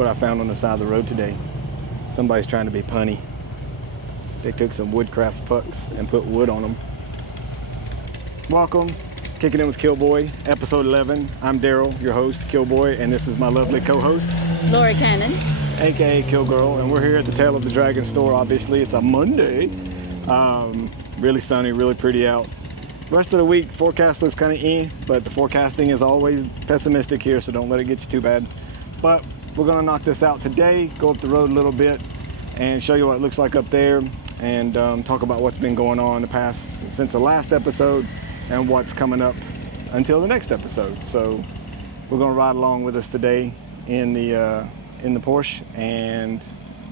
what I found on the side of the road today. Somebody's trying to be punny. They took some woodcraft pucks and put wood on them. Welcome, Kickin' In with Killboy, episode 11. I'm Daryl, your host, Killboy, and this is my lovely co-host, Laura Cannon, aka Killgirl, and we're here at the Tail of the Dragon store. Obviously, it's a Monday. Really sunny, really pretty out. Rest of the week, forecast looks kind of but the forecasting is always pessimistic here, so don't let it get you too bad. But we're gonna knock this out today, go up the road a little bit, and show you what it looks like up there, and talk about what's been going on in the past since the last episode and what's coming up until the next episode. So we're gonna ride along with us today in the Porsche and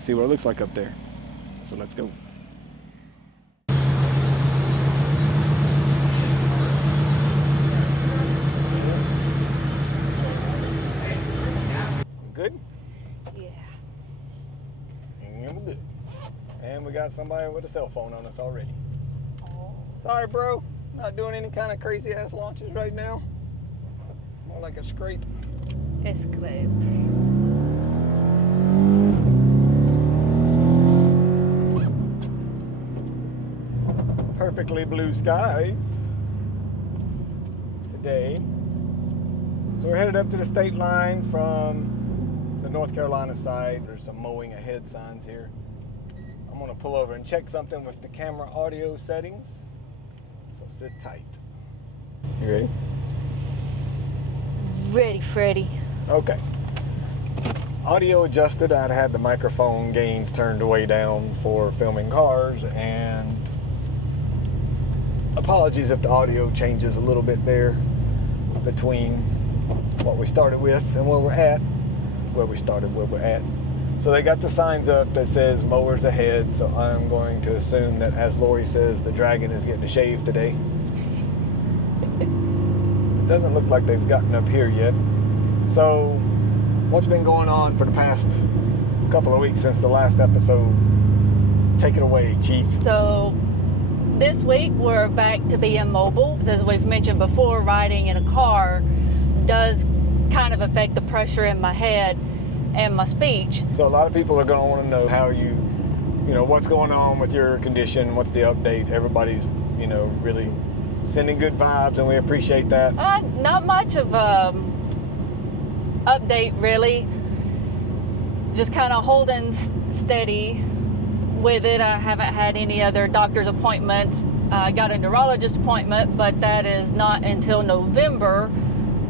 see what it looks like up there. So let's go. Good? Yeah. And we're good. And we got somebody with a cell phone on us already. Oh. Sorry, bro. Not doing any kind of crazy ass launches right now. More like a scrape. Escape. Perfectly blue skies today. So we're headed up to the state line from the North Carolina side. There's some mowing ahead signs here. I'm gonna pull over and check something with the camera audio settings. So sit tight. You ready? Ready, Freddy. Okay. Audio adjusted. I'd had the microphone gains turned way down for filming cars, and apologies if the audio changes a little bit there between what we started with and where we're at. Where we started, where we're at. So they got the signs up that says mowers ahead, so I'm going to assume that, as Lori says, the Dragon is getting a shave today. It doesn't look like they've gotten up here yet. So what's been going on for the past couple of weeks since the last episode? Take it away, Chief. So this week we're back to being mobile. As we've mentioned before, riding in a car does kind of affect the pressure in my head and my speech. So a lot of people are going to want to know how you know, what's going on with your condition, what's the update. Everybody's, really sending good vibes, and we appreciate that. Not much of a update, really. Just kind of holding steady with it. I haven't had any other doctor's appointments. I got a neurologist appointment, but that is not until November,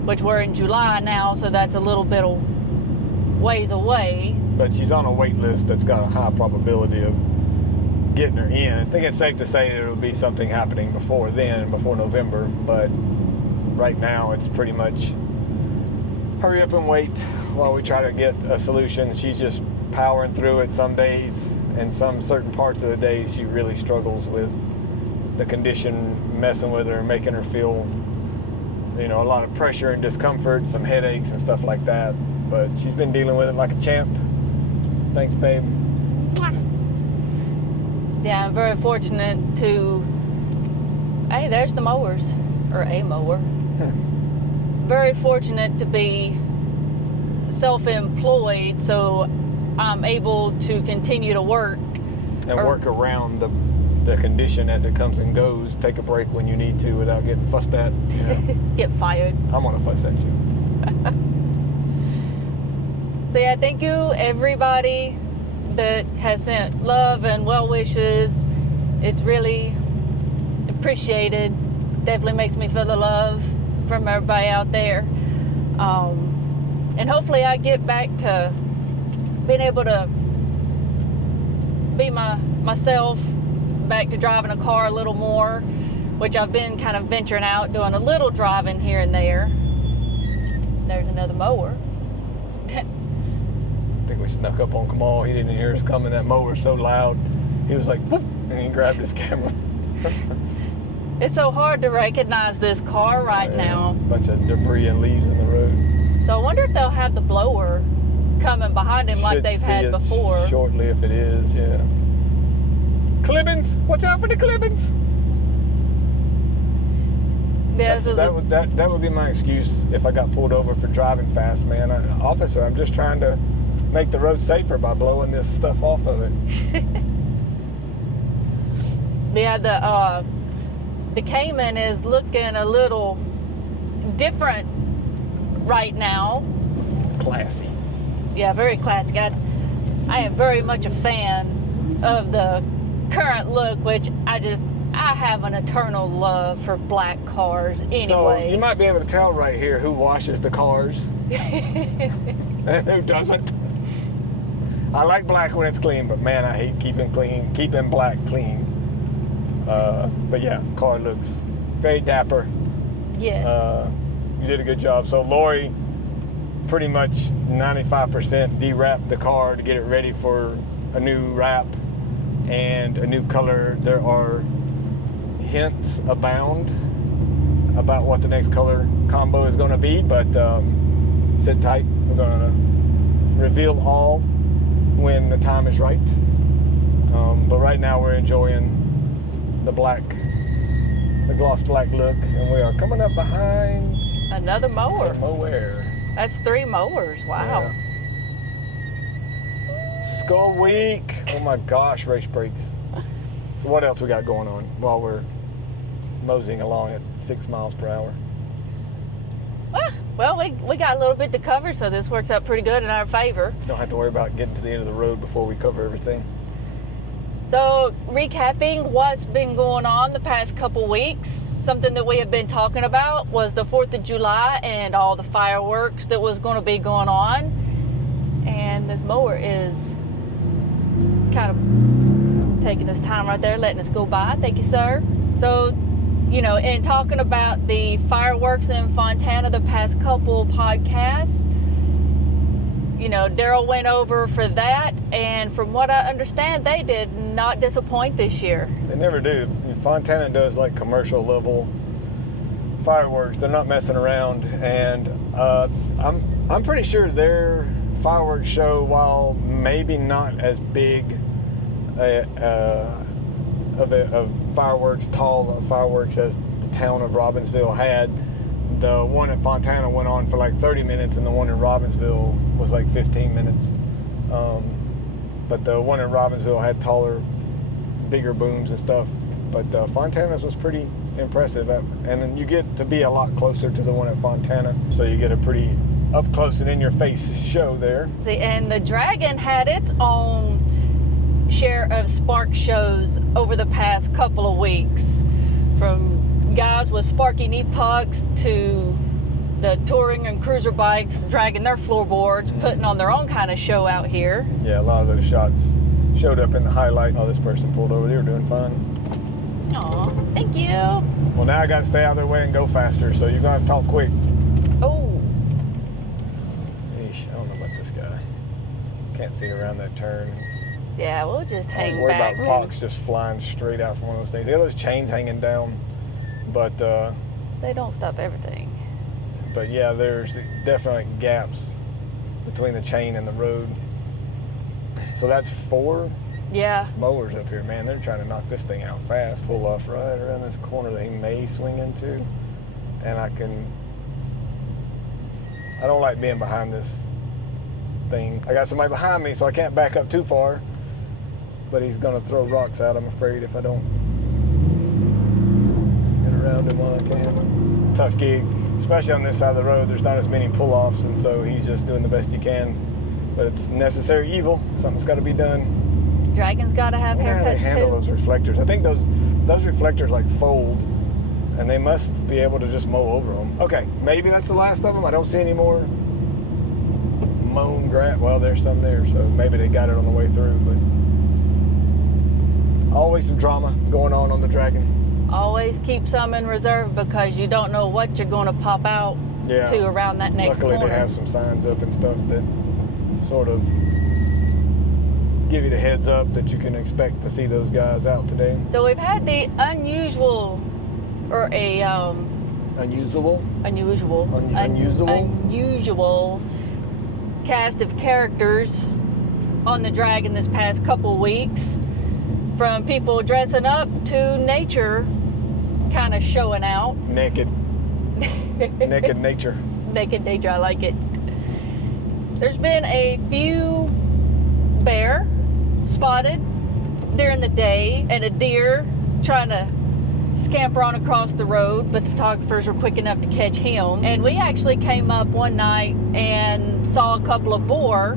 which we're in July now, so that's a little bit of ways away. But she's on a wait list that's got a high probability of getting her in. I think it's safe to say that it'll be something happening before then, before November, but right now it's pretty much hurry up and wait while we try to get a solution. She's just powering through it some days, and some certain parts of the days she really struggles with the condition messing with her and making her feel a lot of pressure and discomfort, some headaches and stuff like that. But she's been dealing with it like a champ. Thanks, babe. Yeah, I'm very fortunate to... Hey, there's the mowers. Or a mower. Very fortunate to be self-employed, so I'm able to continue to work. And work around the condition as it comes and goes. Take a break when you need to without getting fussed at. Get fired. I'm gonna fuss at you. So yeah, thank you everybody that has sent love and well wishes. It's really appreciated. Definitely makes me feel the love from everybody out there. And hopefully I get back to being able to be myself, back to driving a car a little more, which I've been kind of venturing out, doing a little driving here and there. There's another mower. I think we snuck up on Kamal. He didn't hear us coming. That mower's so loud. He was like, whoop, and he grabbed his camera. It's so hard to recognize this car right now. A bunch of debris and leaves in the road. So I wonder if they'll have the blower coming behind him like they've had before. Shortly, if it is, yeah. Clibbins, watch out for the Clibbins. Yeah, that would be my excuse if I got pulled over for driving fast, man. Officer, I'm just trying to make the road safer by blowing this stuff off of it. Yeah, the Cayman is looking a little different right now. Classy. Yeah, very classic. I am very much a fan of the current look, which I have an eternal love for black cars anyway. So you might be able to tell right here who washes the cars and who doesn't. I like black when it's clean, but man, I hate keeping black clean. But yeah, car looks very dapper. Yes. You did a good job. So Lori pretty much 95% de-wrapped the car to get it ready for a new wrap and a new color. There are hints abound about what the next color combo is going to be, but sit tight. We're going to reveal all when the time is right. But right now we're enjoying the gloss black look, and we are coming up behind another mower. Mower. That's 3 mowers. Wow. Yeah. Skull Week. Oh my gosh, race brakes. So what else we got going on while we're moseying along at 6 miles per hour? Well, we got a little bit to cover, so this works out pretty good in our favor. Don't have to worry about getting to the end of the road before we cover everything. So, recapping what's been going on the past couple weeks, something that we have been talking about was the 4th of July and all the fireworks that was going to be going on. And this mower is kind of taking this time right there, letting us go by. Thank you, sir. So, you know, in talking about the fireworks in Fontana the past couple podcasts, you know, Daryl went over for that, and from what I understand, they did not disappoint this year. They never do. Fontana does like commercial level fireworks. They're not messing around, and I'm pretty sure their fireworks show, while maybe not as big of fireworks, tall fireworks as the town of Robbinsville had, the one at Fontana went on for like 30 minutes, and the one in Robbinsville was like 15 minutes. But the one in Robbinsville had taller, bigger booms and stuff. But Fontana's was pretty impressive. And then you get to be a lot closer to the one at Fontana, so you get a pretty up close and in your face show there. See, and the Dragon had its own share of spark shows over the past couple of weeks, from guys with sparky knee pucks to the touring and cruiser bikes dragging their floorboards, putting on their own kind of show out here. Yeah, a lot of those shots showed up in the highlight. Oh, this person pulled over. They were doing fine. Aw, thank you. Well, now I got to stay out of their way and go faster, so you're going to have to talk quick. Oh. Eesh, I don't know about this guy. Can't see around that turn. Yeah, we'll just hang I was worried back. about Pox just flying straight out from one of those things. They got those chains hanging down, but they don't stop everything. But yeah, there's definitely gaps between the chain and the road. So that's 4 mowers up here, man. They're trying to knock this thing out fast. Pull off right around this corner that he may swing into, and I don't like being behind this thing. I got somebody behind me, so I can't back up too far. But he's gonna throw rocks out, I'm afraid, if I don't get around him while I can. Tough gig, especially on this side of the road. There's not as many pull-offs, and so he's just doing the best he can. But it's necessary evil. Something's got to be done. Dragon's got to have haircuts How do they handle too. those reflectors? I think those reflectors like fold, and they must be able to just mow over them. Okay, maybe that's the last of them. I don't see any more mown grass. Well, there's some there, so maybe they got it on the way through. But always some drama going on the Dragon. Always keep some in reserve, because you don't know what you're going to pop out to around that next Luckily, corner. they have some signs up and stuff that sort of give you the heads up that you can expect to see those guys out today. So we've had the unusual cast of characters on the Dragon this past couple weeks, from people dressing up to nature kind of showing out. Naked nature. Naked nature, I like it. There's been a few bear spotted during the day and a deer trying to scamper on across the road, but the photographers were quick enough to catch him. And we actually came up one night and saw a couple of boar.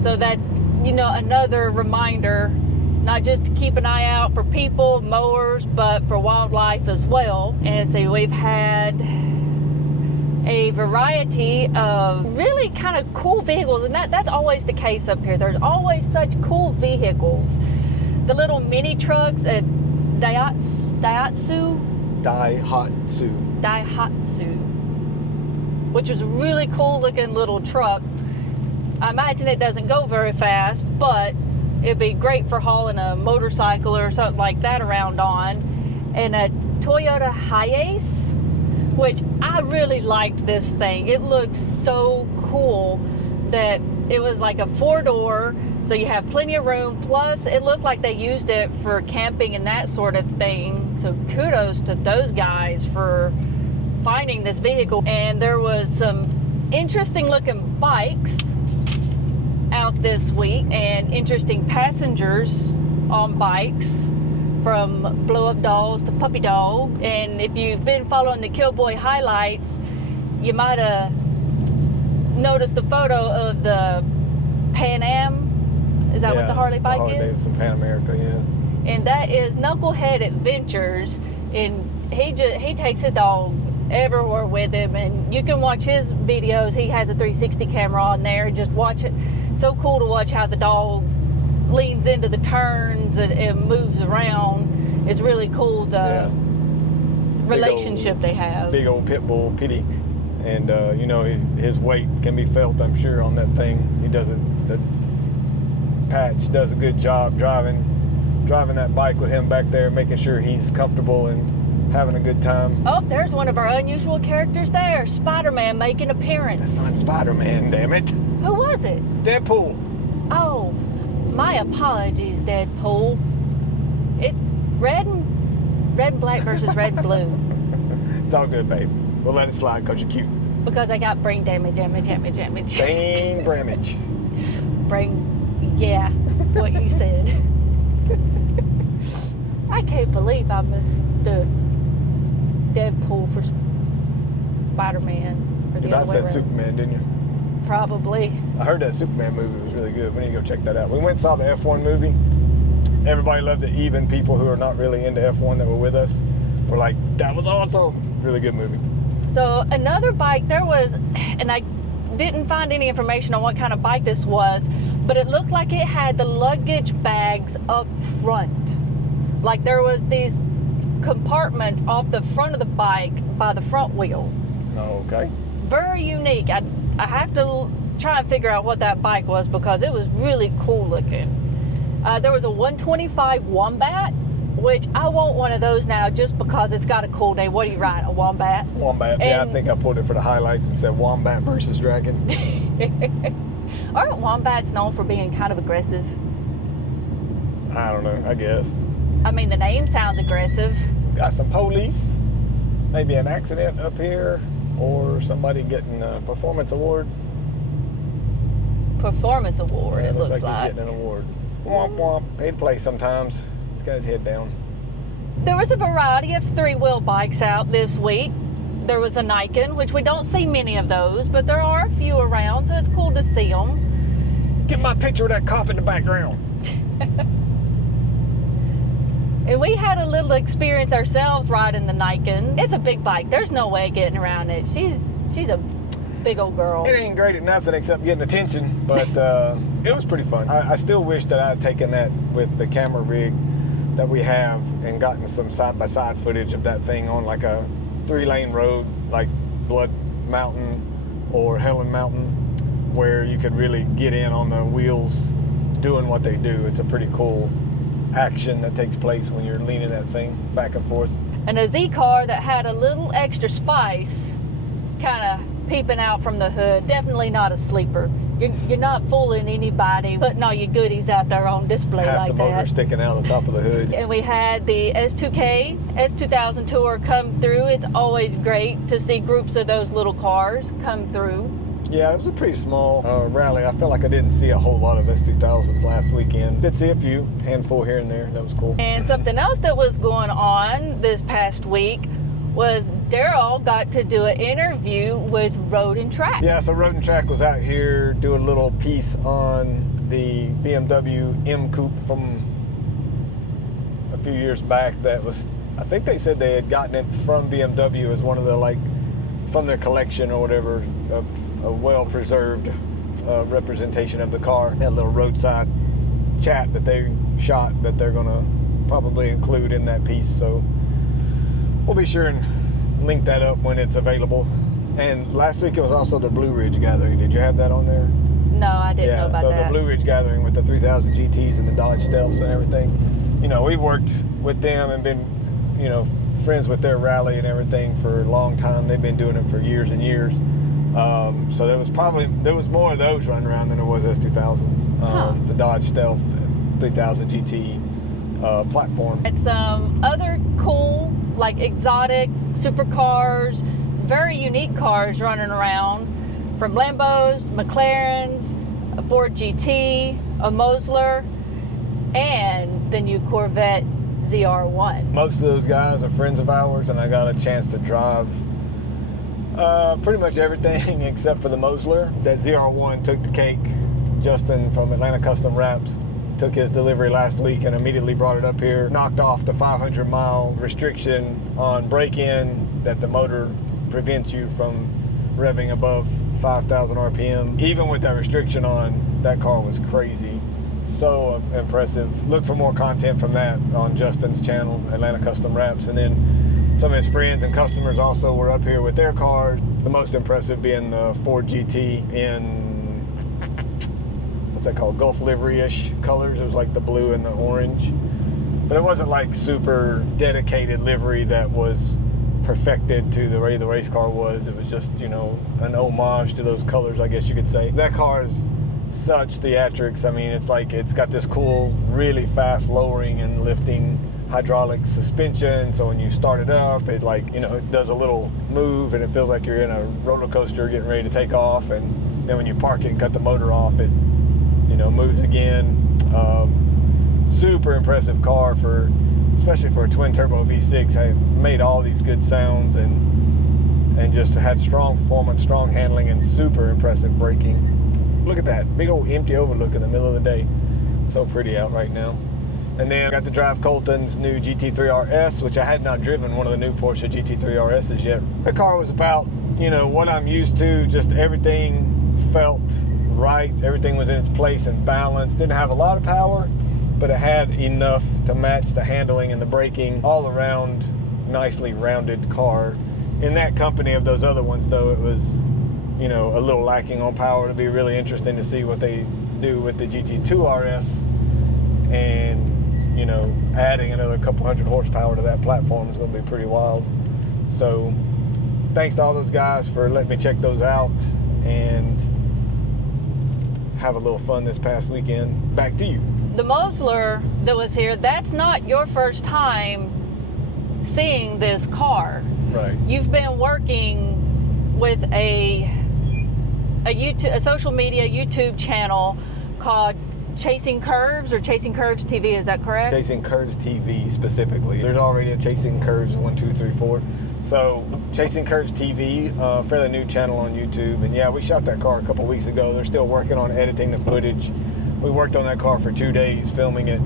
So that's, you know, another reminder, not just to keep an eye out for people, mowers, but for wildlife as well. And so we've had a variety of really kind of cool vehicles, and that's always the case up here. There's always such cool vehicles. The little mini trucks at Daihatsu, which was a really cool looking little truck. I imagine it doesn't go very fast, but it'd be great for hauling a motorcycle or something like that around on. And a Toyota Hiace, which I really liked this thing. It looks so cool that it was like a 4-door, so you have plenty of room. Plus, it looked like they used it for camping and that sort of thing. So kudos to those guys for finding this vehicle. And there was some interesting looking bikes out this week and interesting passengers on bikes, from blow-up dolls to puppy dog. And if you've been following the Killboy highlights, you might have noticed the photo of the Pan Am. Is that what the Harley bike is? It's Pan America, yeah. And that is Knuckleheaded Adventures, and he takes his dog everywhere with him, and you can watch his videos. He has a 360 camera on there. Just watch it. So cool to watch how the dog leans into the turns and moves around. It's really cool, the relationship they have. Big old pit bull, Pitty. And you know, his weight can be felt, I'm sure, on that thing. The Patch does a good job driving that bike with him back there, making sure he's comfortable and having a good time. Oh, there's one of our unusual characters there. Spider-Man making appearance. That's not Spider-Man, damn it. Who was it? Deadpool. Oh, my apologies, Deadpool. It's red and black versus red and blue. It's all good, babe. We'll let it slide because you're cute. Because I got brain damage. Brain damage. Yeah, what you said. I can't believe I mistook Deadpool for Spider-Man. You not said Superman, didn't you? Probably. I heard that Superman movie was really good. We need to go check that out. We went and saw the F1 movie. Everybody loved it. Even people who are not really into F1 that were with us were like, that was awesome. Really good movie. So another bike, there was, and I didn't find any information on what kind of bike this was, but it looked like it had the luggage bags up front. Like there was these compartments off the front of the bike by the front wheel. Okay. Very unique. I have to try and figure out what that bike was because it was really cool looking. There was a 125 Wombat, which I want one of those now just because it's got a cool name. What do you ride? A Wombat? Wombat. Yeah, I think I pulled it for the highlights and said Wombat versus Dragon. Aren't Wombats known for being kind of aggressive? I don't know, I guess. I mean, the name sounds aggressive. Got some police, maybe an accident up here, or somebody getting a performance award. Performance award, Yeah, it looks like. like. He's getting an award. Womp womp, pay to play sometimes. He's got his head down. There was a variety of three-wheel bikes out this week. There was a Kickin, which we don't see many of those, but there are a few around, so it's cool to see them. Get my picture of that cop in the background. And we had a little experience ourselves riding the Kickin. It's a big bike. There's no way of getting around it. She's a big old girl. It ain't great at nothing except getting attention, but it was pretty fun. I still wish that I had taken that with the camera rig that we have and gotten some side-by-side footage of that thing on like a 3-lane road, like Blood Mountain or Helen Mountain, where you could really get in on the wheels doing what they do. It's a pretty cool action that takes place when you're leaning that thing back and forth. And a Z-car that had a little extra spice kind of peeping out from the hood. Definitely not a sleeper. You're not fooling anybody, putting all your goodies out there on display Half like the motor that. sticking out on the top of the hood. And we had the S2K, S2000 Tour come through. It's always great to see groups of those little cars come through. Yeah, it was a pretty small rally. I felt like I didn't see a whole lot of S2000s last weekend. Did see a few, handful here and there. That was cool. And something else that was going on this past week was Daryl got to do an interview with Road and Track. Yeah, so Road and Track was out here doing a little piece on the BMW M Coupe from a few years back. That was, I think they said they had gotten it from BMW as one of the, like, from their collection or whatever, of a well-preserved representation of the car. That little roadside chat that they shot that they're gonna probably include in that piece. So we'll be sure and link that up when it's available. And last week it was also the Blue Ridge Gathering. Did you have that on there? No, I didn't know about that. that. So the Blue Ridge Gathering with the 3000 GTs and the Dodge Stealths and everything. You know, we've worked with them and been, you know, friends with their rally and everything for a long time. They've been doing it for years and years. So there was more of those running around than there was S2000s. The Dodge Stealth 3000 GT platform. It's some other cool, like exotic supercars, very unique cars running around, from Lambos, McLarens, a Ford GT, a Mosler, and the new Corvette ZR1. Most of those guys are friends of ours, and I got a chance to drive pretty much everything except for the Mosler. That ZR1 took the cake. Justin from Atlanta Custom Wraps took his delivery last week and immediately brought it up here, knocked off the 500-mile restriction on break-in that the motor prevents you from revving above 5,000 RPM. Even with that restriction on, that car was crazy. So impressive. Look for more content from that on Justin's channel, Atlanta Custom Wraps. And then some of his friends and customers also were up here with their cars. The most impressive being the Ford GT in, what's that called, Gulf livery-ish colors. It was like the blue and the orange. But it wasn't like super dedicated livery that was perfected to the way the race car was. It was just, you know, an homage to those colors, I guess you could say. That car is such theatrics. I mean, it's like, it's got this cool, really fast lowering and lifting hydraulic suspension. So when you start it up, it, like, you know, it does a little move and it feels like you're in a roller coaster getting ready to take off. And then when you park it and cut the motor off, it, you know, moves again. Super impressive car for, especially for a twin turbo V6. I made all these good sounds and just had strong performance, strong handling, and super impressive braking. Look at that big old empty overlook in the middle of the day. So pretty out right now. And then I got to drive Colton's new GT3 RS, which I had not driven one of the new Porsche GT3 RSs yet. The car was about, you know, what I'm used to. Just everything felt right. Everything was in its place and balanced. Didn't have a lot of power, but it had enough to match the handling and the braking. All around, nicely rounded car. In that company of those other ones, though, it was, you know, a little lacking on power. It'll be really interesting to see what they do with the GT2 RS, and, you know, adding another couple hundred horsepower to that platform is going to be pretty wild. So thanks to all those guys for letting me check those out and have a little fun this past weekend. Back to you. The Mosler that was here, that's not your first time seeing this car. Right. You've been working with a social media YouTube channel called Chasing Curves, or Chasing Curves TV, is that correct? Chasing Curves TV specifically. There's already a Chasing Curves 1, 2, 3, 4. So Chasing Curves TV, fairly new channel on YouTube. And yeah, we shot that car a couple weeks ago. They're still working on editing the footage. We worked on that car for 2 days filming it.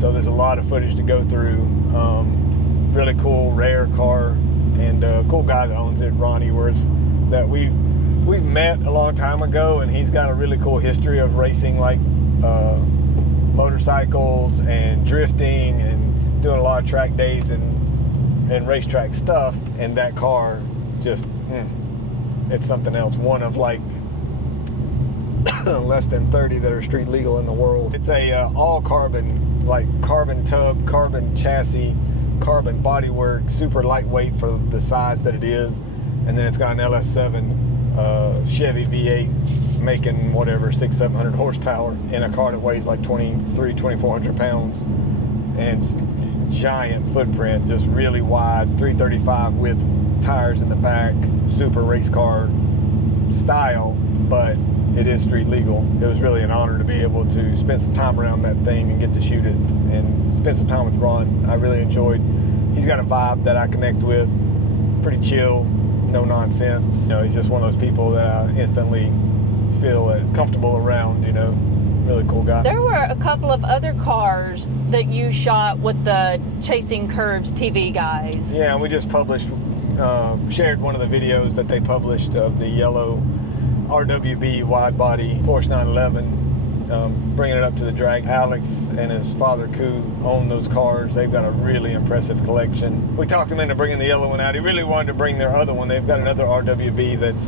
So there's a lot of footage to go through. Really cool, rare car, and cool guy that owns it, Ronnie Worth, that we've met a long time ago, and he's got a really cool history of racing, like motorcycles and drifting and doing a lot of track days and racetrack stuff. And that car just, it's something else. One of like less than 30 that are street legal in the world. It's a all carbon, like carbon tub, carbon chassis, carbon bodywork, super lightweight for the size that it is. And then it's got an LS7 Chevy V8 making whatever 600-700 horsepower in a car that weighs like 2,400 pounds, and giant footprint, just really wide, 335 width tires in the back, super race car style, but it is street legal. It was really an honor to be able to spend some time around that thing and get to shoot it and spend some time with Ron. I really enjoyed. He's got a vibe that I connect with, pretty chill, no nonsense. You know, he's just one of those people that I instantly feel comfortable around, you know. Really cool guy. There were a couple of other cars that you shot with the Chasing Curves TV guys. Yeah, and we just published, shared one of the videos that they published of the yellow RWB wide body Porsche 911, bringing it up to the drag. Alex and his father Koo own those cars. They've got a really impressive collection. We talked him into bringing the yellow one out. He really wanted to bring their other one. They've got another RWB that's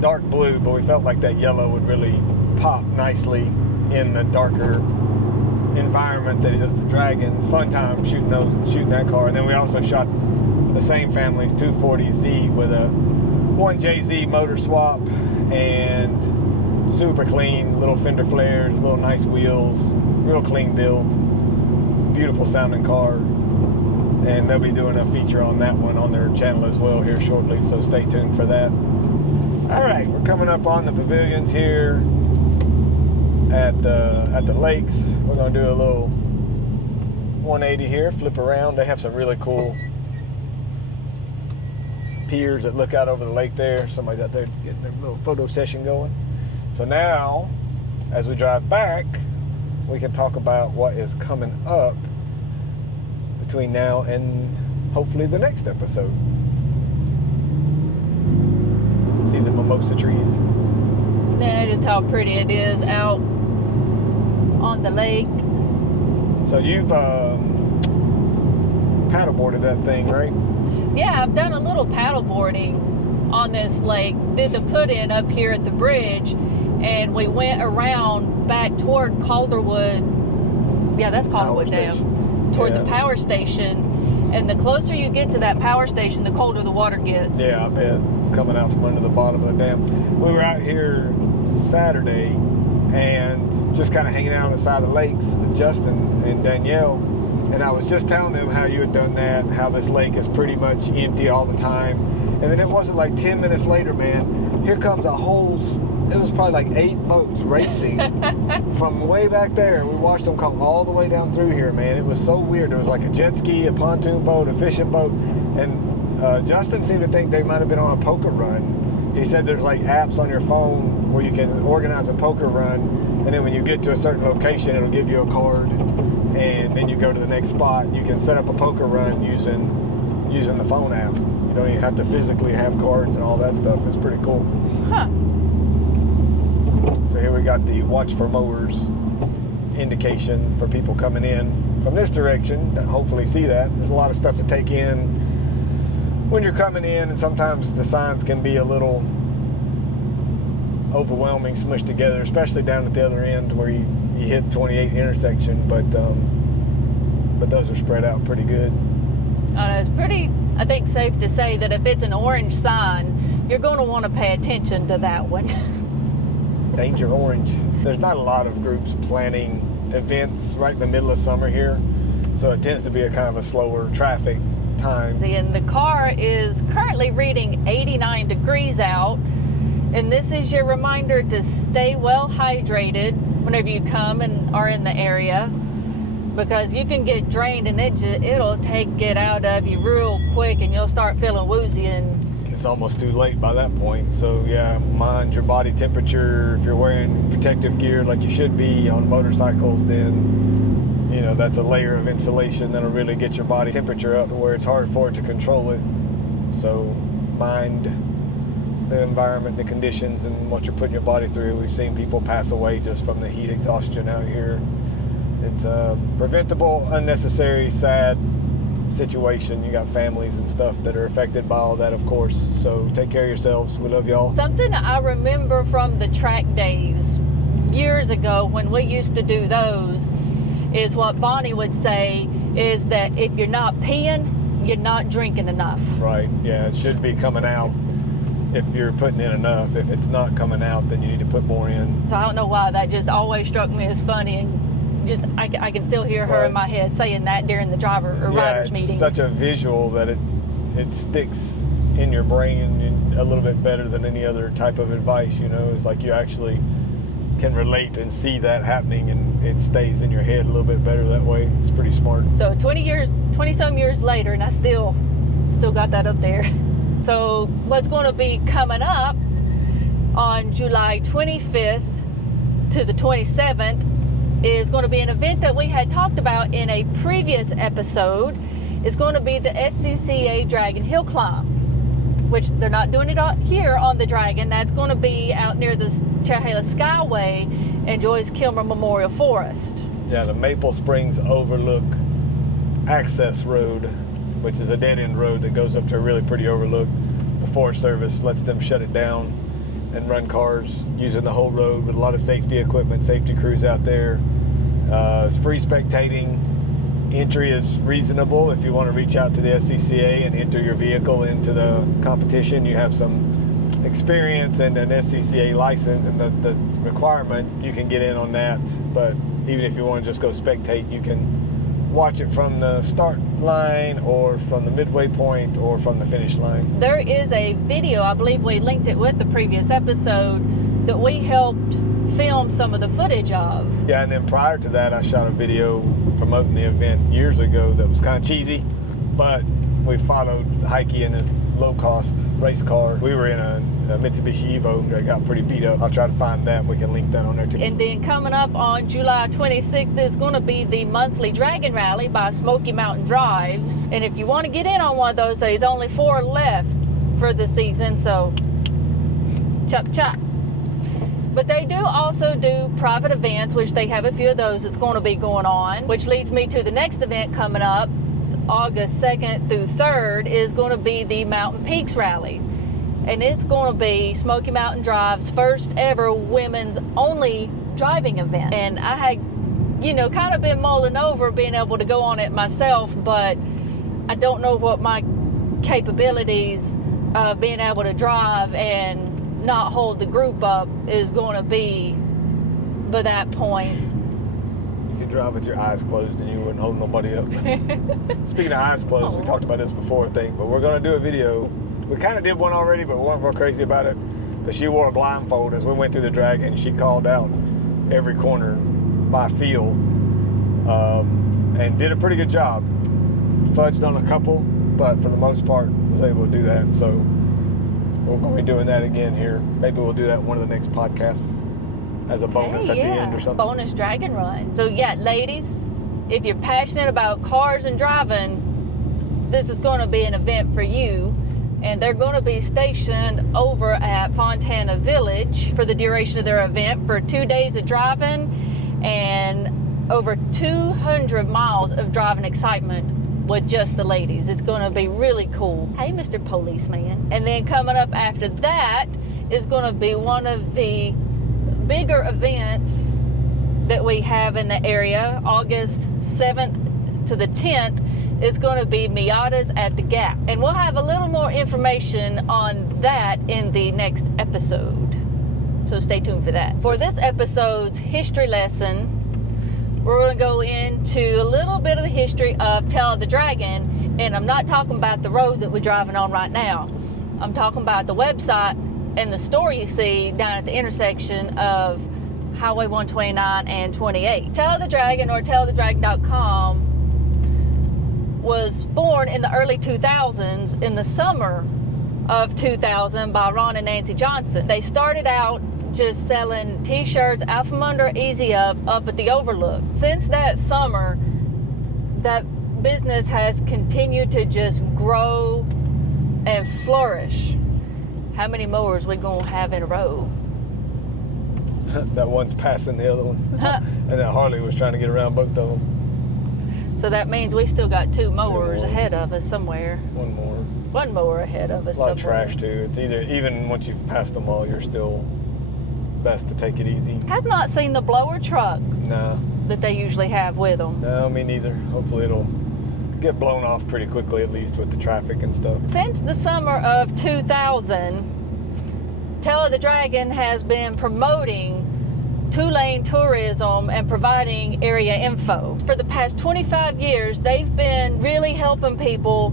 dark blue, but we felt like that yellow would really pop nicely in the darker environment that he does the Dragons. Fun time shooting that car. And then we also shot the same family's 240Z with a 1JZ motor swap and super clean, little fender flares, little nice wheels, real clean build, beautiful sounding car. And they'll be doing a feature on that one on their channel as well here shortly, so stay tuned for that. All right, we're coming up on the pavilions here at the lakes. We're gonna do a little 180 here, flip around. They have some really cool piers that look out over the lake there. Somebody's out there getting a little photo session going. So now, as we drive back, we can talk about what is coming up between now and hopefully the next episode. See the mimosa trees? Yeah, just how pretty it is out on the lake. So you've paddleboarded that thing, right? Yeah, I've done a little paddle boarding on this lake. Did the put-in up here at the bridge, and we went around back toward Calderwood. Yeah, that's Calderwood Dam. Toward the power station. And the closer you get to that power station, the colder the water gets. Yeah, I bet. It's coming out from under the bottom of the dam. We were out here Saturday and just kind of hanging out on the side of the lakes with Justin and Danielle. And I was just telling them how you had done that, how this lake is pretty much empty all the time. And then it wasn't like 10 minutes later, man, here comes a whole, it was probably like 8 boats racing from way back there. We watched them come all the way down through here, man. It was so weird. There was like a jet ski, a pontoon boat, a fishing boat. And Justin seemed to think they might have been on a poker run. He said there's like apps on your phone where you can organize a poker run. And then when you get to a certain location, it'll give you a card. And then you go to the next spot. You can set up a poker run using the phone app. You don't even have to physically have cards and all that stuff. It's pretty cool. Huh. So here we got the watch for mowers indication for people coming in from this direction that hopefully see that. There's a lot of stuff to take in when you're coming in, and sometimes the signs can be a little overwhelming, smushed together, especially down at the other end where you hit 28 intersection, but those are spread out pretty good. It's pretty, I think, safe to say that if it's an orange sign, you're going to want to pay attention to that one. Danger orange. There's not a lot of groups planning events right in the middle of summer here, so it tends to be a kind of a slower traffic time. And the car is currently reading 89 degrees out, and this is your reminder to stay well hydrated whenever you come and are in the area, because you can get drained and it'll take it out of you real quick, and you'll start feeling woozy, and it's almost too late by that point. So yeah, mind your body temperature. If you're wearing protective gear like you should be on motorcycles, then you know that's a layer of insulation that'll really get your body temperature up to where it's hard for it to control it. So mind the environment, the conditions, and what you're putting your body through. We've seen people pass away just from the heat exhaustion out here. It's a preventable, unnecessary, sad situation. You got families and stuff that are affected by all that, of course. So take care of yourselves. We love y'all. Something I remember from the track days years ago when we used to do those is what Bonnie would say is that if you're not peeing, you're not drinking enough. Right, yeah, it should be coming out if you're putting in enough. If it's not coming out, then you need to put more in. So I don't know why that just always struck me as funny, and just I can still hear her in my head saying that during the driver's meeting. It's such a visual that it sticks in your brain. a little bit better than any other type of advice, you know. It's like you actually can relate and see that happening, and it stays in your head a little bit better that way. It's pretty smart. So 20 some years later, and I still got that up there. So what's going to be coming up on July 25th to the 27th is going to be an event that we had talked about in a previous episode. It's going to be the SCCA Dragon Hill Climb, which they're not doing it out here on the Dragon. That's going to be out near the Chehalis Skyway and Joyce Kilmer Memorial Forest. Yeah, the Maple Springs Overlook Access Road, which is a dead-end road that goes up to a really pretty overlook. The Forest Service lets them shut it down and run cars using the whole road with a lot of safety equipment, safety crews out there. It's free spectating. Entry is reasonable. If you want to reach out to the SCCA and enter your vehicle into the competition, you have some experience and an SCCA license, and the requirement, you can get in on that. But even if you want to just go spectate, you can watch it from the start line or from the midway point or from the finish line. There is a video, I believe we linked it with the previous episode, that we helped film some of the footage of. Yeah, and then prior to that, I shot a video promoting the event years ago that was kind of cheesy, but we followed Heike in his low-cost race car. We were in a Mitsubishi Evo that got pretty beat up. I'll try to find that, and we can link that on there too. And then coming up on July 26th is going to be the monthly Dragon Rally by Smoky Mountain Drives. And if you want to get in on one of those, there's only 4 left for the season, so chop chop. But they do also do private events, which they have a few of those that's going to be going on, which leads me to the next event coming up, August 2nd through 3rd, is going to be the Mountain Peaks Rally. And it's going to be Smoky Mountain Drive's first ever women's only driving event. And I had, you know, kind of been mulling over being able to go on it myself, but I don't know what my capabilities of being able to drive and not hold the group up is going to be by that point. You could drive with your eyes closed and you wouldn't hold nobody up. Speaking of eyes closed, we talked about this before, I think, but we're going to do a video. We kind of did one already, but we weren't real crazy about it. But she wore a blindfold as we went through the Dragon. She called out every corner by feel and did a pretty good job. Fudged on a couple, but for the most part was able to do that. So we're going to be doing that again here. Maybe we'll do that in one of the next podcasts as a bonus at the end or something. Bonus Dragon Run. So yeah, ladies, if you're passionate about cars and driving, this is going to be an event for you. And they're going to be stationed over at Fontana Village for the duration of their event for 2 days of driving and over 200 miles of driving excitement with just the ladies. It's going to be really cool. Hey, Mr. Policeman. And then coming up after that is going to be one of the bigger events that we have in the area. August 7th to the 10th is going to be Miatas at the Gap. And we'll have a little more information on that in the next episode. So stay tuned for that. For this episode's history lesson, we're going to go into a little bit of the history of Tail of the Dragon, and I'm not talking about the road that we're driving on right now. I'm talking about the website and the story you see down at the intersection of Highway 129 and 28. Tail of the Dragon, or tailofthedragon.com, was born in the early 2000s, in the summer of 2000, by Ron and Nancy Johnson. They started out just selling t-shirts out from under Easy Up at the Overlook. Since that summer, that business has continued to just grow and flourish. How many mowers we gonna have in a row? That one's passing the other one. And that Harley was trying to get around both of them. So that means we still got 2 mowers ahead of us somewhere. One more. 1 mower ahead of us. A lot of trash too. It's either, even once you've passed them all, you're still best to take it easy. Have not seen the blower truck. No. That they usually have with them. No, me neither. Hopefully it'll get blown off pretty quickly, at least with the traffic and stuff. Since the summer of 2000, Tail of the Dragon has been promoting 2-lane tourism and providing area info. For the past 25 years, they've been really helping people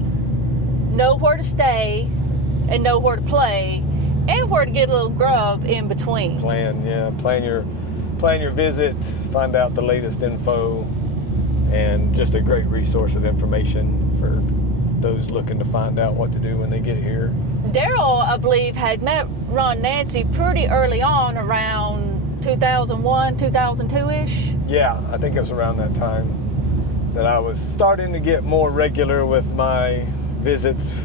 know where to stay, and know where to play and where to get a little grub in between. Plan your visit, find out the latest info, and just a great resource of information for those looking to find out what to do when they get here. Daryl, I believe, had met Ron Nancy pretty early on, around 2001, 2002-ish. Yeah, I think it was around that time that I was starting to get more regular with my visits,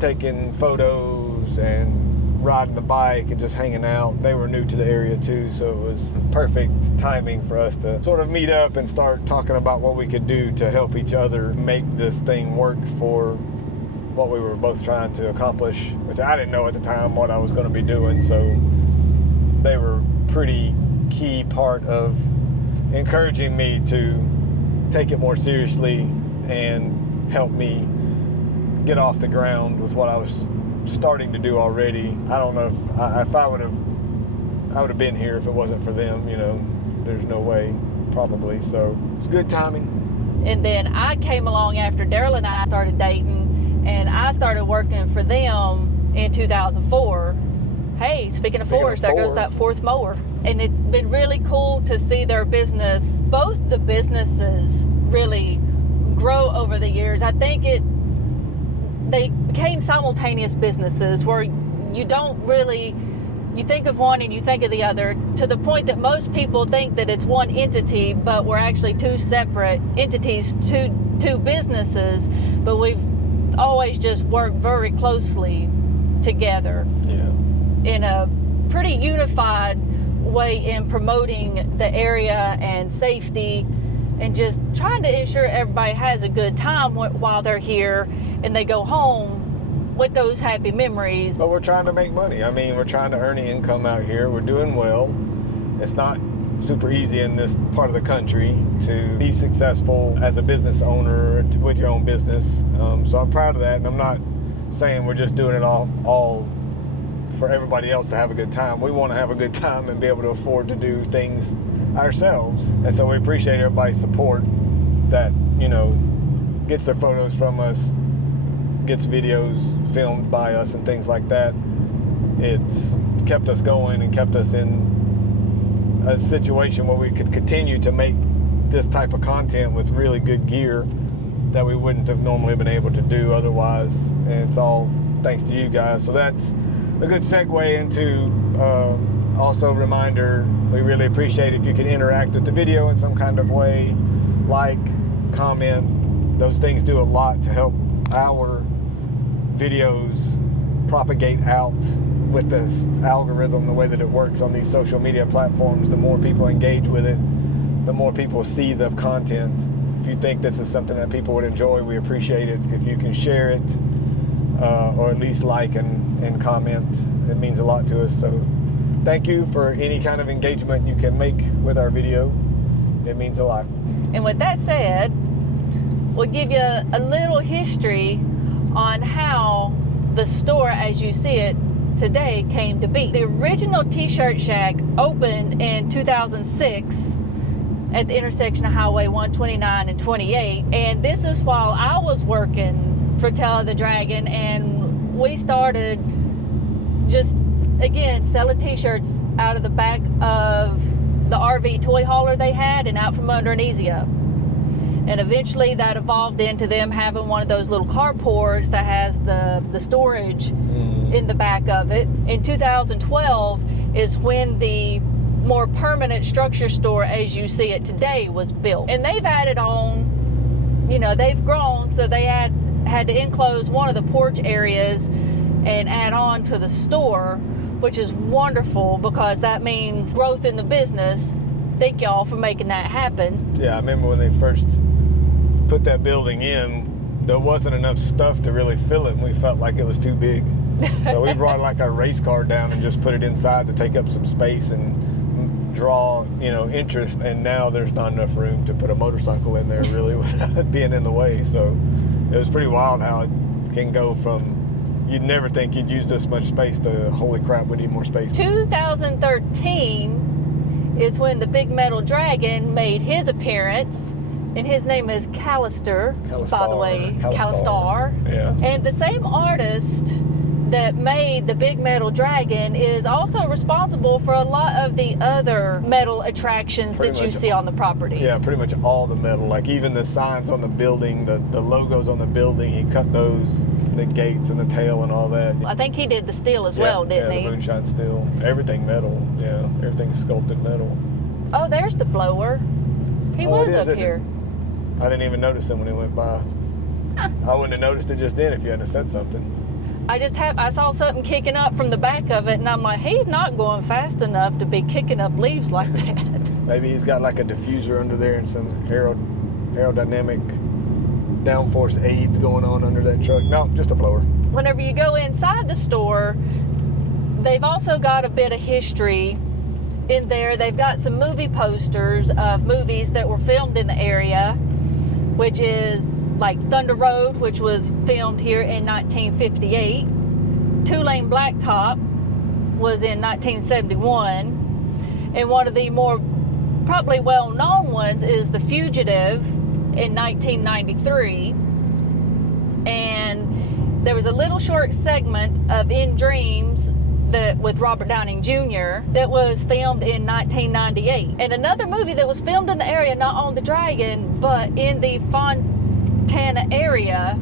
taking photos and riding the bike and just hanging out. They were new to the area too, so it was perfect timing for us to sort of meet up and start talking about what we could do to help each other make this thing work for what we were both trying to accomplish, which I didn't know at the time what I was going to be doing. So they were pretty key part of encouraging me to take it more seriously and help me get off the ground with what I was starting to do already. I don't know if I would have been here if it wasn't for them. You know, there's no way, probably. So it's good timing. And then I came along after Daryl and I started dating, and I started working for them in 2004. Hey, speaking of fours, there goes that fourth mower. And it's been really cool to see their business, both the businesses, really grow over the years. I think they became simultaneous businesses where you think of one and you think of the other, to the point that most people think that it's one entity, but we're actually two separate entities, two businesses, but we've always just worked very closely together. Yeah. In a pretty unified way in promoting the area and safety, and just trying to ensure everybody has a good time while they're here and they go home with those happy memories. But we're trying to make money. I mean, we're trying to earn an income out here. We're doing well. It's not super easy in this part of the country to be successful as a business owner with your own business. So I'm proud of that, and I'm not saying we're just doing it all for everybody else to have a good time. We want to have a good time and be able to afford to do things ourselves. And so we appreciate everybody's support that, you know, gets their photos from us, gets videos filmed by us and things like that. It's kept us going and kept us in a situation where we could continue to make this type of content with really good gear that we wouldn't have normally been able to do otherwise. And it's all thanks to you guys. So that's a good segue into also a reminder, we really appreciate if you can interact with the video in some kind of way, like, comment. Those things do a lot to help our videos propagate out with this algorithm, the way that it works on these social media platforms. The more people engage with it, the more people see the content. If you think this is something that people would enjoy, we appreciate it. If you can share it, or at least like and comment, it means a lot to us. So thank you for any kind of engagement you can make with our video. It means a lot. And with that said, we'll give you a little history on how the store as you see it today came to be. The original T-shirt shack opened in 2006 at the intersection of Highway 129 and 28. And this is while I was working for Tail of the Dragon, and we started just, again, selling T-shirts out of the back of the RV toy hauler they had and out from under an Easy Up. And eventually that evolved into them having one of those little carports that has the storage in the back of it. In 2012 is when the more permanent structure store as you see it today was built. And they've added on, you know, they've grown, so they had to enclose one of the porch areas and add on to the store, which is wonderful because that means growth in the business. Thank y'all for making that happen. Yeah, I remember when they first put that building in, there wasn't enough stuff to really fill it, and we felt like it was too big. So we brought like our race car down and just put it inside to take up some space and draw, you know, interest. And now there's not enough room to put a motorcycle in there really without it being in the way. So it was pretty wild how it can go from, you'd never think you'd use this much space to, holy crap, we need more space. 2013 is when the Big Metal Dragon made his appearance, and his name is Callister, by the way. Callistar. Yeah. And the same artist that made the big metal dragon is also responsible for a lot of the other metal attractions that you see on the property. Yeah, pretty much all the metal, like even the signs on the building, the logos on the building, he cut those, the gates and the tail and all that. I think he did the steel as well, didn't he? Yeah, the moonshine steel. Everything metal, yeah, everything's sculpted metal. Oh, there's the blower. He was up here. I didn't even notice him when he went by. I wouldn't have noticed it just then if you hadn't said something. I saw something kicking up from the back of it, and I'm like, he's not going fast enough to be kicking up leaves like that. Maybe he's got like a diffuser under there and some aerodynamic downforce aids going on under that truck. No, just a blower. Whenever you go inside the store, they've also got a bit of history in there. They've got some movie posters of movies that were filmed in the area, which is like Thunder Road, which was filmed here in 1958. Two-Lane Blacktop was in 1971. And one of the more probably well-known ones is The Fugitive in 1993. And there was a little short segment of In Dreams with Robert Downey Jr. that was filmed in 1998. And another movie that was filmed in the area, not on the Dragon, but in the Fontana area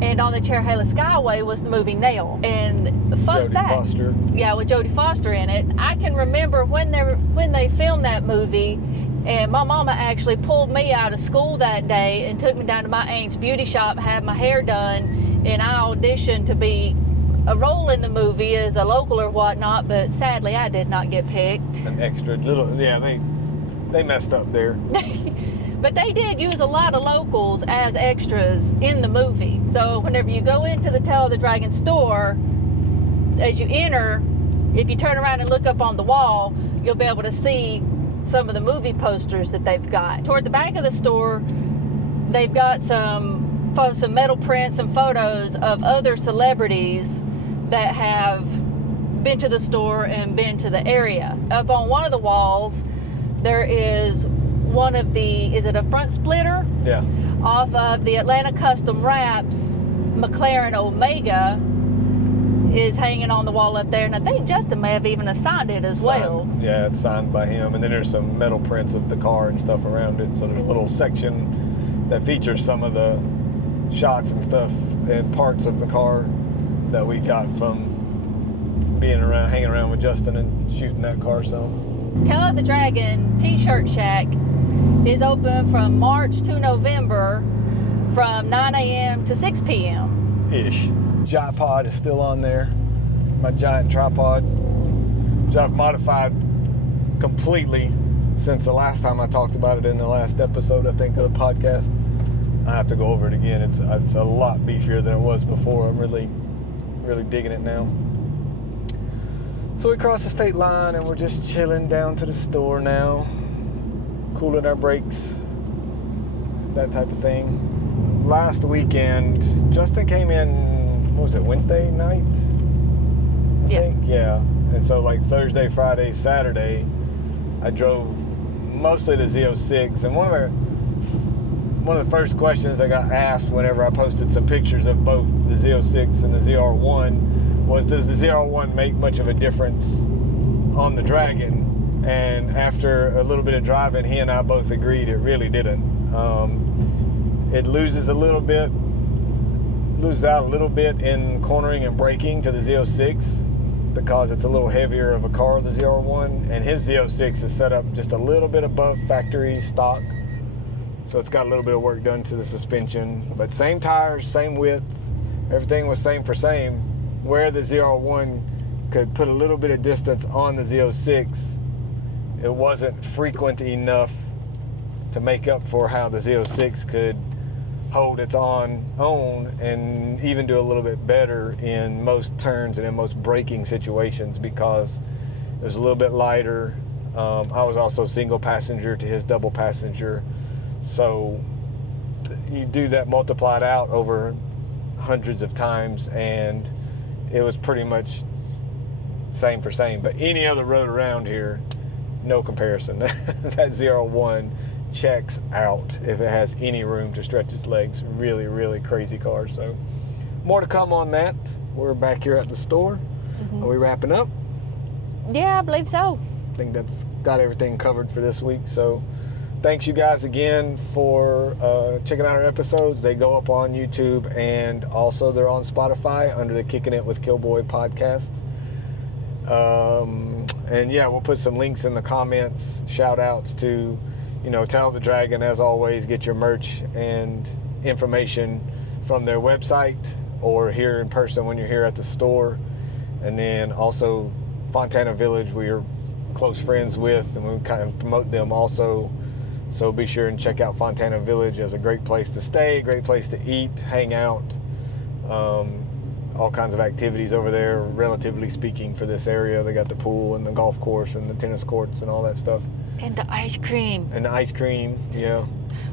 and on the Cherry-Hale Skyway, was the movie Nail. And fun fact, Jodie Foster. Yeah, with Jodie Foster in it. I can remember when they filmed that movie, and my mama actually pulled me out of school that day and took me down to my aunt's beauty shop, had my hair done, and I auditioned to be a role in the movie as a local or whatnot, but sadly I did not get picked. An extra little, yeah, they messed up there. But they did use a lot of locals as extras in the movie. So whenever you go into the Tail of the Dragon store, as you enter, if you turn around and look up on the wall, you'll be able to see some of the movie posters that they've got. Toward the back of the store, they've got some metal prints and photos of other celebrities that have been to the store and been to the area. Up on one of the walls, there is one of the, is it a front splitter? Yeah. Off of the Atlanta Custom Wraps McLaren Omega is hanging on the wall up there, and I think Justin may have even assigned it as well. Yeah, it's signed by him, and then there's some metal prints of the car and stuff around it, so there's a little section that features some of the shots and stuff and parts of the car that we got from being around, hanging around with Justin and shooting that car some. Tail of the Dragon T-shirt shack is open from March to November from 9 a.m. to 6 p.m. Ish. Tripod is still on there. My giant tripod, which I've modified completely since the last time I talked about it in the last episode, I think, of the podcast. I have to go over it again. It's a lot beefier than it was before. I'm really digging it now. So we crossed the state line and we're just chilling down to the store now, cooling our brakes, that type of thing. Last weekend, Justin came in, what was it, Wednesday night? I think, yeah. And so like Thursday, Friday, Saturday, I drove mostly the Z06, and one of the first questions I got asked whenever I posted some pictures of both the Z06 and the ZR1 was, does the ZR1 make much of a difference on the Dragon? And after a little bit of driving, he and I both agreed it really didn't. It loses out a little bit in cornering and braking to the Z06 because it's a little heavier of a car, the ZR1, and his Z06 is set up just a little bit above factory stock. So it's got a little bit of work done to the suspension, but same tires, same width, everything was same for same. Where the ZR1 could put a little bit of distance on the Z06, it wasn't frequent enough to make up for how the Z06 could hold its own and even do a little bit better in most turns and in most braking situations because it was a little bit lighter. I was also single passenger to his double passenger. So you do that multiplied out over hundreds of times, and it was pretty much same for same. But any other road around here, no comparison. That ZR1 checks out if it has any room to stretch its legs. Really, really crazy car. So more to come on that. we're back here at the store. Are we wrapping up? Yeah, I believe so. I think that's got everything covered for this week. So thanks you guys again for checking out our episodes. They go up on YouTube and also they're on Spotify under the Kickin' It with Killboy podcast. And yeah, we'll put some links in the comments, shout outs to, Tell the Dragon, as always. Get your merch and information from their website or here in person when you're here at the store. And then also Fontana Village, we're close friends with, and we kind of promote them also. So be sure and check out Fontana Village as a great place to stay, great place to eat, hang out. All kinds of activities over there, relatively speaking, for this area. They got the pool and the golf course and the tennis courts and all that stuff. And the ice cream. And the ice cream, yeah.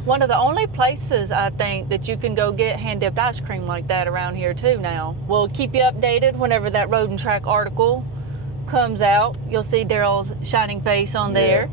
One of the only places, I think, that you can go get hand-dipped ice cream like that around here, too, now. We'll keep you updated whenever that Road and Track article comes out. You'll see Daryl's shining face on there.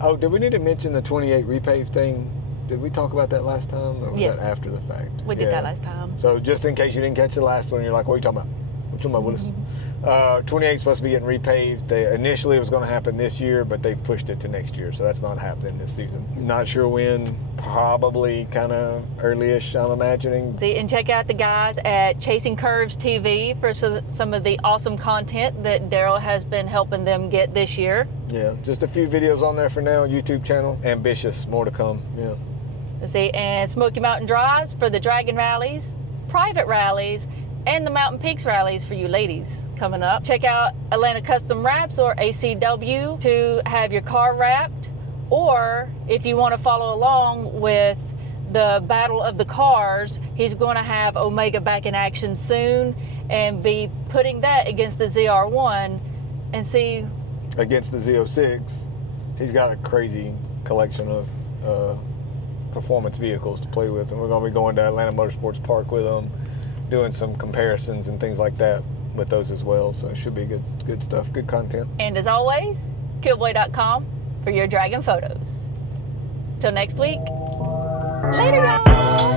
Oh, did we need to mention the 28 repave thing? Did we talk about that last time, or was Yes. that after the fact? We did that last time. So just in case you didn't catch the last one, you're like, what are you talking about? What you talking about, Willis? 28 is supposed to be getting repaved. Initially it was going to happen this year, but they've pushed it to next year, so that's not happening this season. Not sure when, probably kind of early-ish, I'm imagining. See, and check out the guys at Chasing Curves TV for some of the awesome content that Daryl has been helping them get this year. Yeah, just a few videos on there for now, YouTube channel. Ambitious, more to come, yeah. Let's see, and Smoky Mountain Drives for the Dragon rallies, private rallies, and the Mountain Peaks rallies for you ladies coming up. Check out Atlanta Custom Wraps, or ACW, to have your car wrapped, or if you want to follow along with the Battle of the Cars, he's going to have Omega back in action soon and be putting that against the ZR1 and see. Against the Z06, he's got a crazy collection of performance vehicles to play with, and we're going to be going to Atlanta Motorsports Park with them, doing some comparisons and things like that with those as well. So it should be good stuff, good content. And as always, killboy.com for your dragon photos. Till next week, later y'all.